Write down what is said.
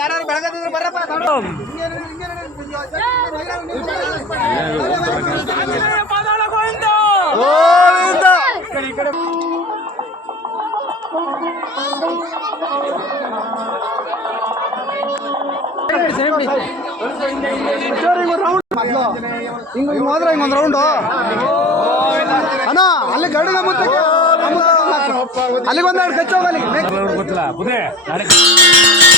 ಯಾರು ಬೆಳಗತಿಯ ರೌಂಡ್ ಹೋದ್ರೆ ಇನ್ನೊಂದು ರೌಂಡ್ ಅಣ್ಣ ಅಲ್ಲಿ ಗರುತ್ತೆ ಅಲ್ಲಿ ಬಂದ್ ಗೊತ್ತ ಗೊತ್ತಿಲ್ಲ